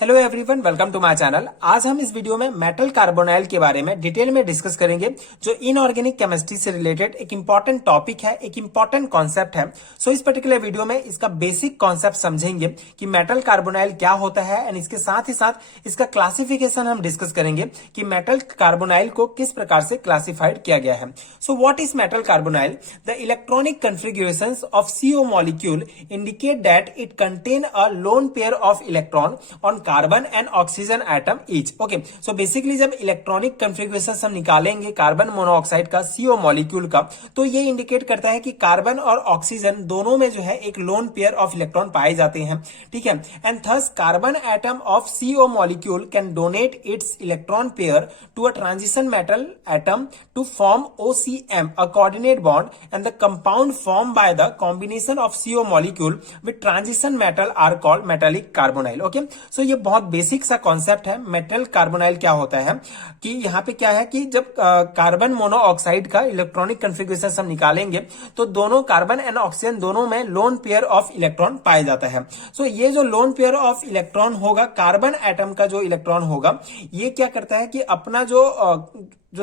Hello everyone, welcome to my channel. आज हम इस वीडियो में मेटल कार्बोनाइल के बारे में डिटेल में डिस्कस करेंगे, जो इनऑर्गेनिक केमिस्ट्री से रिलेटेड एक इंपॉर्टेंट टॉपिक है, एक इंपॉर्टेंट कॉन्सेप्ट है। सो इस पर्टिकुलर वीडियो में इसका बेसिक कॉन्सेप्ट समझेंगे कि मेटल कार्बोनाइल क्या होता है एंड इसके साथ ही साथ इसका क्लासिफिकेशन हम डिस्कस करेंगे कि मेटल कार्बोनाइल को किस प्रकार से क्लासिफाइड किया गया है। So what is metal carbonyl? The electronic configurations of CO molecule indicate that it contain a lone pair of electron on carbon and oxygen atom each. Okay, so basically जब electronic configuration हम निकालेंगे carbon monoxide का CO molecule का, तो ये indicate करता है कि कार्बन और ऑक्सीजन दोनों में जो है एक लोन पेयर ऑफ इलेक्ट्रॉन पाए जाते हैं। ठीक है, and thus carbon atom of CO molecule can donate its electron pair to a transition metal atom to form OCM, a coordinate bond, and the compound formed by the combination of CO molecule with transition metal are called metallic carbonyl। Okay, so ये बहुत basic सा concept है। Metal carbonyl क्या होता है कि यहाँ पे क्या है कि जब कार्बन मोनोऑक्साइड का इलेक्ट्रॉनिक कन्फिगरेशन हम निकालेंगे तो दोनों कार्बन एंड ऑक्सीजन दोनों में लोन पेयर ऑफ इलेक्ट्रॉन पाया जाता है। सो ये जो लोन पेयर ऑफ इलेक्ट्रॉन होगा, कार्बन एटम का जो इलेक्ट्रॉन होगा, ये क्या करता है कि अपना जो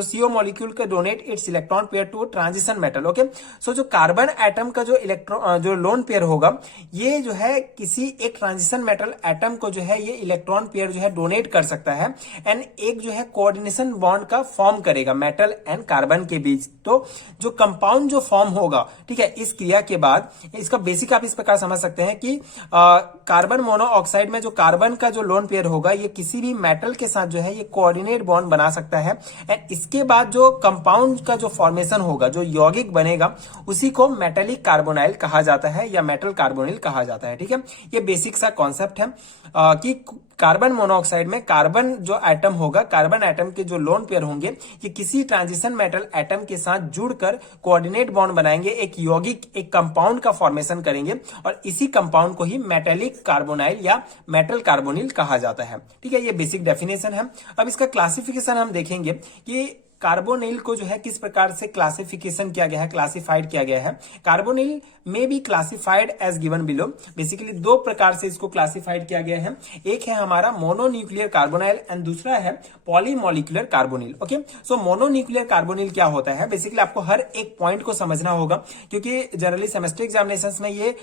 CO मॉलिक्यूल के donate its electron pair to transition metal. Okay, so जो कार्बन एटम का जो इलेक्ट्रॉन जो लोन पेयर होगा, ये जो है किसी एक ट्रांजिशन मेटल एटम को जो है ये इलेक्ट्रॉन पेयर जो है डोनेट कर सकता है एंड एक जो है कोऑर्डिनेशन बॉन्ड का फॉर्म करेगा मेटल एंड कार्बन के बीच। तो जो कंपाउंड जो फॉर्म होगा, ठीक है, इस क्रिया के बाद इसका बेसिक आप इस प्रकार समझ सकते हैं कि कार्बन मोनोऑक्साइड में जो कार्बन का जो लोन पेयर होगा, ये किसी भी मेटल के साथ जो है ये कोऑर्डिनेट बॉन्ड बना सकता है एंड इसके बाद जो कंपाउंड का जो फॉर्मेशन होगा, जो यौगिक बनेगा, उसी को मेटेलिक कार्बोनाइल कहा जाता है या मेटल कार्बोनिल कहा जाता है। ठीक है, ये बेसिक सा कॉन्सेप्ट है कि कार्बन मोनोऑक्साइड में कार्बन जो एटम होगा, कार्बन एटम के जो लोन पेयर होंगे, ये किसी ट्रांजिशन मेटल एटम के साथ जुड़कर कोऑर्डिनेट बॉन्ड बनाएंगे, एक यौगिक, एक कंपाउंड का फॉर्मेशन करेंगे और इसी कंपाउंड को ही मेटेलिक कार्बोनाइल या मेटल कार्बोनिल कहा जाता है। ठीक है, ये बेसिक डेफिनेशन है। अब इसका क्लासिफिकेशन हम देखेंगे कि कार्बोनिल को जो है किस प्रकार से क्लासिफिकेशन किया गया है, क्लासिफाइड किया गया है। कार्बोनिल में be classified as given below. Basically दो प्रकार से इसको क्लासिफाइड किया गया है। एक है हमारा मोनोन्यूक्लियर कार्बोनाइल एंड दूसरा है पॉलीमोलिकुलर कार्बोनिल। ओके, सो मोनोन्यूक्लियर कार्बोनिल क्या होता है? बेसिकली आपको हर एक पॉइंट को समझना होगा, क्योंकि जनरली सेमेस्टर एग्जामिनेशन में ये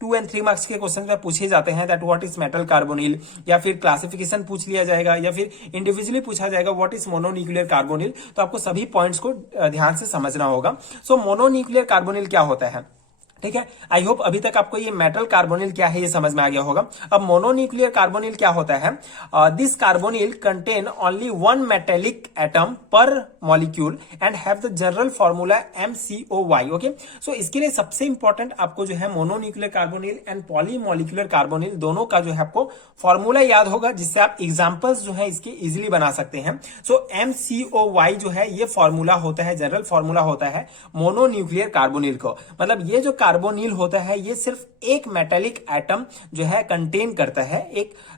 2 और 3 मार्क्स के क्वेश्चन में पूछे जाते हैं that what is metal carbonyl, या फिर क्लासिफिकेशन पूछ लिया जाएगा, या फिर इंडिविजुअली पूछा जाएगा व्हाट इज मोनोन्यूक्लियर कार्बोनिल। तो आपको सभी पॉइंट्स को ध्यान से समझना होगा। सो मोनोन्यूक्लियर कार्बोनिल क्या होता है? ठीक है, आई होप अभी तक आपको ये मेटल कार्बोनिल क्या है ये समझ में आ गया होगा। अब मोनोन्यूक्लियर कार्बोनिल क्या होता है? This carbonyl contain only one metallic atom per molecule and have the general formula MCOY। Okay, so इसके लिए सबसे इंपॉर्टेंट आपको जो है mononuclear carbonyl and polymolecular carbonyl दोनों का जो है आपको फॉर्मूला याद होगा, जिससे आप एग्जांपल्स जो है इसके इजिली बना सकते हैं। सो MCOY जो है ये फॉर्मूला होता है, जनरल फॉर्मूला होता है मोनोन्यूक्लियर कार्बोनिल को। मतलब ये जो कार्बोनिल होता है ये सिर्फ एक मेटेलिक एटम जो है कंटेन करता है,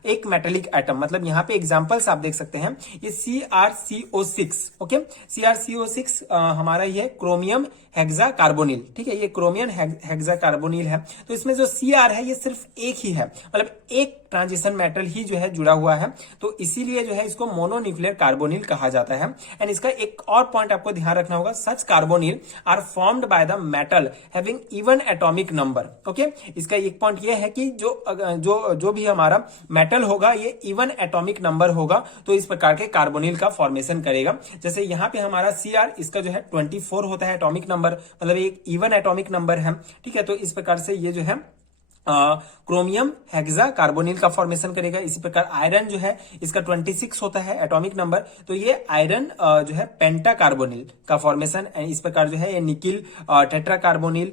एक मेटेलिक एटम। मतलब यहां पे एग्जांपल्स आप देख सकते हैं, ये CrCO6। ओके, CrCO6 हमारा ये क्रोमियम हेक्सा कार्बोनिल। ठीक है, ये क्रोमियम हेक्सा कार्बोनिल है। तो इसमें जो Cr है ये सिर्फ एक ही है, मतलब एक ट्रांजिशन मेटल ही जो है जुड़ा हुआ है, तो इसीलिए जो है इसको मोनोन्यूक्लियर कार्बोनिल कहा जाता है। एंड इसका एक और पॉइंट आपको ध्यान रखना होगा, such carbonyl are formed by the metal having even atomic number. Okay, इसका एक पॉइंट ये है कि जो भी हमारा मेटल होगा ये इवन एटॉमिक नंबर होगा, तो इस प्रकार के कार्बोनिल का फॉर्मेशन करेगा। जैसे यहाँ पे हमारा Cr, इसका जो है 24 होता है एटॉमिक नंबर, मतलब एक इवन एटॉमिक नंबर है। ठीक है, तो इस प्रकार से ये जो है क्रोमियम हेक्सा कार्बोनिल का फॉर्मेशन करेगा। इसी प्रकार आयरन जो है इसका 26 होता है एटॉमिक नंबर, तो ये आयरन जो है पेंटा कार्बोनिल का फॉर्मेशन। इस प्रकार जो है ये nickel tetra carbonyl,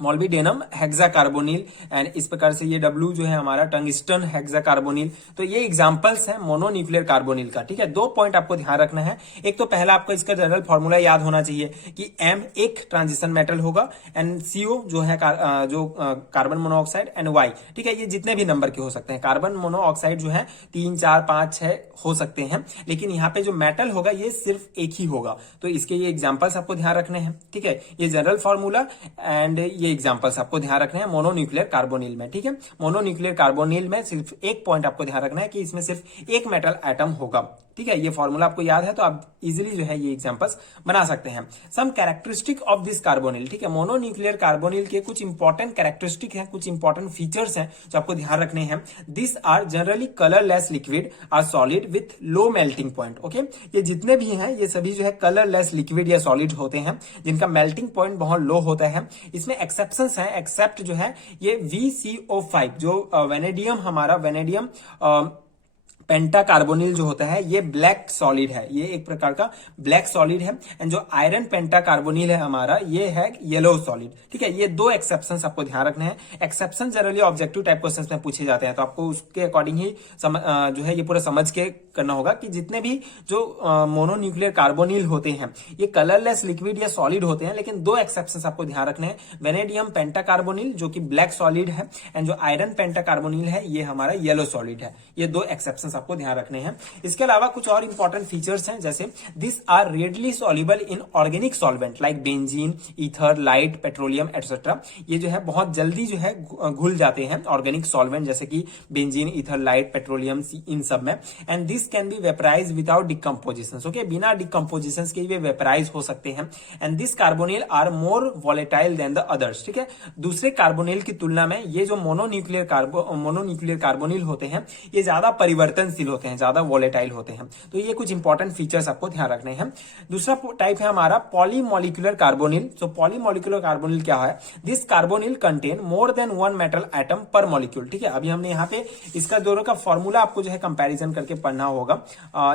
molybdenum hexa carbonyl, and इस प्रकार से ये W जो है हमारा टंगस्टन हेक्सा कार्बोनिल। तो ये एग्जांपल्स हैं मोनोन्यूक्लियर कार्बोनिल का। ठीक है, दो पॉइंट आपको ध्यान रखना है। एक तो पहला आपको इसका जनरल फॉर्मूला याद होना चाहिए कि M एक ट्रांजिशन मेटल होगा एंड CO जो है कार्बन मोनोऑक्साइड एंड Y। ठीक है, ये जितने भी नंबर के हो सकते हैं। कार्बन मोनोऑक्साइड जो है 3, 4, 5, 6 हो सकते हैं, लेकिन यहाँ पे जो मेटल होगा ये सिर्फ एक ही होगा। तो इसके ये एग्जाम्पल्स आपको ध्यान रखने हैं। ठीक है, ये जनरल फॉर्मूला एंड ये एग्जांपल्स आपको ध्यान रखने हैं मोनोन्यूक्लियर कार्बोनिल में, ठीक है। मोनोन्यूक्लियर कार्बोनिल में सिर्फ एक पॉइंट आपको ध्यान रखना है कि इसमें सिर्फ एक मेटल एटम होगा, ठीक है। ये फॉर्मूला आपको याद है तो आप इजीली जो है ये एग्जांपल्स बना सकते हैं। सम कैरेक्टरिस्टिक ऑफ दिस कार्बोनिल, ठीक है। मोनोन्यूक्लियर कार्बोनिल के कुछ इंपॉर्टेंट कैरेक्टरिस्टिक हैं, कुछ इंपॉर्टेंट फीचर्स हैं जो आपको ध्यान रखने हैं। This are generally colourless liquid or solid with low melting point, okay. ये जितने भी हैं ये सभी जो है कलरलेस लिक्विड या सॉलिड होते हैं जिनका मेल्टिंग पॉइंट बहुत लो होता है। इसमें एक्सेप्शंस हैं, एक्सेप्ट जो है ये VCO5 जो वेनेडियम, हमारा वेनेडियम पेंटाकार्बोनिल जो होता है ये ब्लैक सॉलिड है, ये एक प्रकार का ब्लैक सॉलिड है। एंड जो आयरन पेंटाकार्बोनिल है हमारा ये है येलो सॉलिड, ठीक है। ये दो एक्सेप्शंस आपको ध्यान रखने हैं। Exception generally objective type questions में पूछे जाते हैं तो आपको उसके अकॉर्डिंग ही जो है ये पूरा समझ के करना होगा कि जितने भी जो मोनोन्यूक्लियर कार्बोनिल होते हैं ये कलरलेस लिक्विड या सॉलिड होते हैं, लेकिन दो एक्सेप्शंस आपको ध्यान रखने हैं। वेनेडियम पेंटाकार्बोनिल जो कि ब्लैक सॉलिड है एंड जो आयरन पेंटाकार्बोनिल है ये हमारा येलो सॉलिड है। ये दो एक्सेप्शंस आपको ध्यान रखने हैं। इसके अलावा कुछ और इंपॉर्टेंट फीचर्स हैं जैसे this are readily soluble in organic solvent like benzene, ether, light, petroleum etcetera. ये जो है बहुत जल्दी जो है घुल जाते हैं ऑर्गेनिक सॉल्वेंट जैसे कि बेंजीन, ईथर, लाइट, पेट्रोलियम, इन सब में। And this can be vaporise without decomposition, okay. बिना डिकम्पोजिशन के ये वेपराइज हो सकते हैं। And this carbonyl are more volatile than the others, ठीक है। दूसरे कार्बोनिल की तुलना में ये जो मोनोन्यूक्लियर कार्बोनिल होते हैं ये ज्यादा परिवर्तनशील होते हैं, ज्यादा वॉलेटाइल होते हैं। तो ये कुछ इंपॉर्टेंट फीचर्स आपको ध्यान रखने हैं। दूसरा टाइप है हमारा पॉलीमोलिकुलर कार्बोनिल। सो पॉलीमोलिकुलर कार्बोनिल क्या है? This carbonyl contain more than one metal atom per molecule, ठीक है। अभी हमने यहाँ पे इसका दोनों का फॉर्मूला आपको जो है कंपैरिजन करके पढ़ना होगा।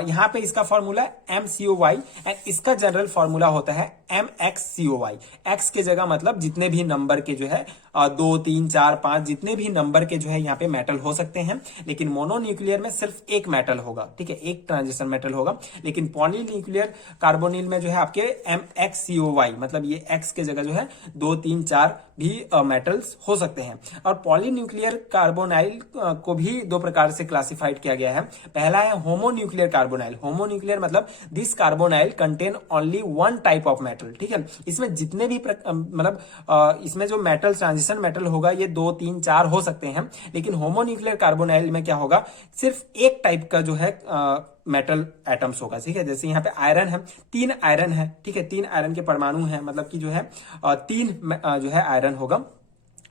यहाँ पे इसका फॉर्मूला MCOY एंड इसका जनरल फॉर्मूला होता है MXCOY। एक्स के जगह मतलब जितने भी नंबर के जो है 2, 3, 4, 5 जितने भी नंबर के जो है यहाँ पे मेटल हो सकते हैं, लेकिन मोनोन्यूक्लियर में सिर्फ एक मेटल होगा, ठीक है, एक ट्रांजिशन मेटल होगा। लेकिन पॉलीन्यूक्लियर कार्बोनिल में जो है आपके MXCOY मतलब ये एक्स के जगह जो है 2, 3, 4 भी मेटल्स हो सकते हैं। और पॉलीन्यूक्लियर कार्बोनाइल को भी दो प्रकार से क्लासिफाइड किया गया है। पहला है होमोन्यूक्लियर कार्बोनाइल। होमोन्यूक्लियर मतलब this carbonyl contain only one type of metal, ठीक है। इसमें जितने भी मतलब इसमें जो मेटल ट्रांजिशन मेटल होगा ये 2, 3, 4 हो सकते हैं, लेकिन होमोन्यूक्लियर कार्बोनाइल में क्या होगा, सिर्फ एक टाइप का जो है मेटल एटम्स होगा, ठीक है। जैसे यहाँ पे आयरन है, 3 आयरन है, ठीक है, 3 आयरन के परमाणु हैं, मतलब कि जो है 3 जो है आयरन होगा,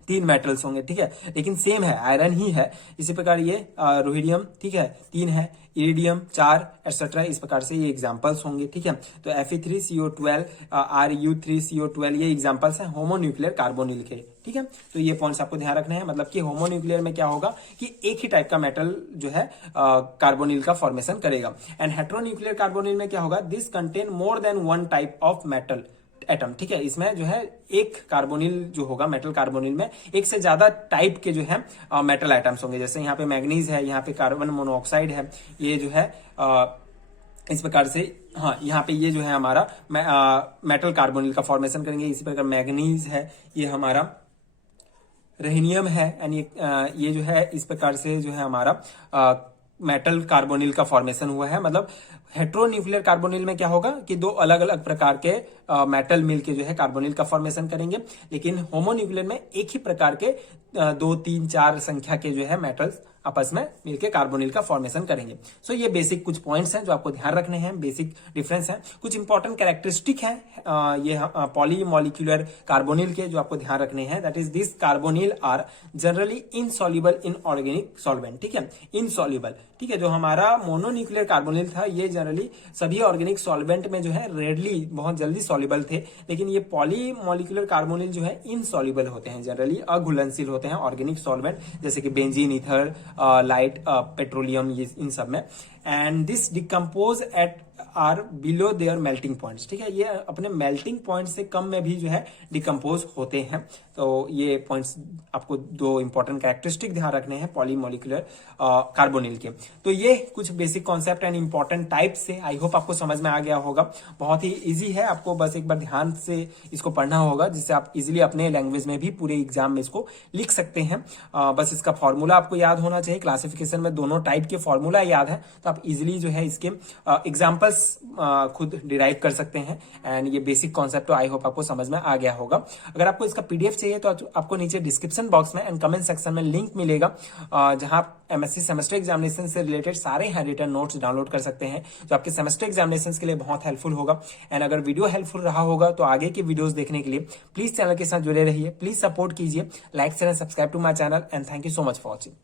3 मेटल्स होंगे, ठीक है, लेकिन सेम है, आयरन ही है। इसी प्रकार ये रोहिडियम, ठीक है, 3 है, इरिडियम 4 एटसेट्रा, इस प्रकार से ये एग्जांपल्स होंगे, ठीक है। तो Fe3CO12 Ru3CO12 ये एग्जांपल्स हैं होमोन्यूक्लियर कार्बोनिल के, ठीक है। तो ये पॉइंट्स आपको ध्यान रखना है। मतलब कि होमोन्यूक्लियर में क्या होगा कि एक ही टाइप का मेटल जो है कार्बोनिल का फॉर्मेशन करेगा। एंड हेटेरोन्यूक्लियर कार्बोनिल में क्या होगा, this contain more than one type of metal atom, ठीक है। इसमें जो है एक कार्बोनिल जो होगा, मेटल कार्बोनिल में एक से ज्यादा टाइप के जो है मेटल एटम्स होंगे। जैसे यहाँ पे मैग्नीज है, यहाँ पे कार्बन मोनोऑक्साइड है, ये जो है इस प्रकार से, हाँ, यहाँ पे ये जो है हमारा मेटल कार्बोनिल का फॉर्मेशन करेंगे। इसी प्रकार मैग्नीज है, ये हमारा रेनियम है, एंड ये जो है इस प्रकार से जो है हमारा मेटल कार्बोनिल का फॉर्मेशन हुआ है। मतलब हेटेरोन्यूक्लियर कार्बोनिल में क्या होगा कि 2 अलग अलग प्रकार के मेटल मिलके जो है कार्बोनिल का फॉर्मेशन करेंगे, लेकिन होमोन्यूक्लियर में एक ही प्रकार के 2, 3, 4 संख्या के जो है मेटल्स आपस में मिलकर कार्बोनिल का फॉर्मेशन करेंगे। सो ये बेसिक कुछ पॉइंट्स हैं जो आपको ध्यान रखने हैं, बेसिक डिफरेंस है। कुछ इंपॉर्टेंट कैरेक्टरिस्टिक है ये पॉलीमोलिकुलर कार्बोनिल के जो आपको ध्यान रखने हैं। That is this carbonyl are generally insoluble in organic solvent, ठीक है, इनसॉल्युबल, ठीक है। जो हमारा मोनोन्यूक्लियर कार्बोनिल था ये जनरली सभी ऑर्गेनिक सॉल्वेंट में जो है रेडली बहुत जल्दी सॉल्युबल थे, लेकिन ये पॉलीमोलिकुलर कार्बोनिल जो है इनसॉल्युबल होते हैं, जनरली अघुलनशील होते हैं ऑर्गेनिक सॉल्वेंट जैसे कि बेंजीन, ईथर, लाइट, पेट्रोलियम, ये इन सब में। And this decompose at or below their melting points, ठीक है। ये अपने मेल्टिंग पॉइंट से कम में भी जो है डिकम्पोज होते हैं। तो ये पॉइंट्स आपको 2 इंपॉर्टेंट कैरेक्टरिस्टिक ध्यान रखने हैं पॉलीमोलिकुलर कार्बोनिल के। तो ये कुछ basic concept and important type से आई होप आपको समझ में आ गया होगा। बहुत ही इजी है, आपको बस एक बार ध्यान से इसको पढ़ना होगा, जिससे आप इजिली अपने लैंग्वेज में भी पूरे एग्जाम में इसको लिख सकते हैं। बस इसका फॉर्मूला आपको याद होना चाहिए। क्लासिफिकेशन में दोनों टाइप के फॉर्मूला याद है तो आप इजिली जो है इसके एग्जाम्पल सिंबल्स खुद डिराइव कर सकते हैं। एंड ये बेसिक कॉन्सेप्ट तो आई होप आपको समझ में आ गया होगा। अगर आपको इसका पीडीएफ चाहिए तो आपको नीचे डिस्क्रिप्शन बॉक्स में एंड कमेंट सेक्शन में लिंक मिलेगा, जहां एमएससी सेमेस्टर एग्जामिनेशन से रिलेटेड सारे यहाँ रिटर्न नोट्स डाउनलोड कर सकते हैं, जो आपके सेमेस्टर एग्जामिनेशन के लिए बहुत हेल्पफुल होगा। एंड अगर वीडियो हेल्पफुल रहा होगा तो आगे के वीडियोस देखने के लिए प्लीज चैनल के साथ जुड़े रहिए, प्लीज सपोर्ट कीजिए, like share and subscribe to my channel and thank you so much for watching.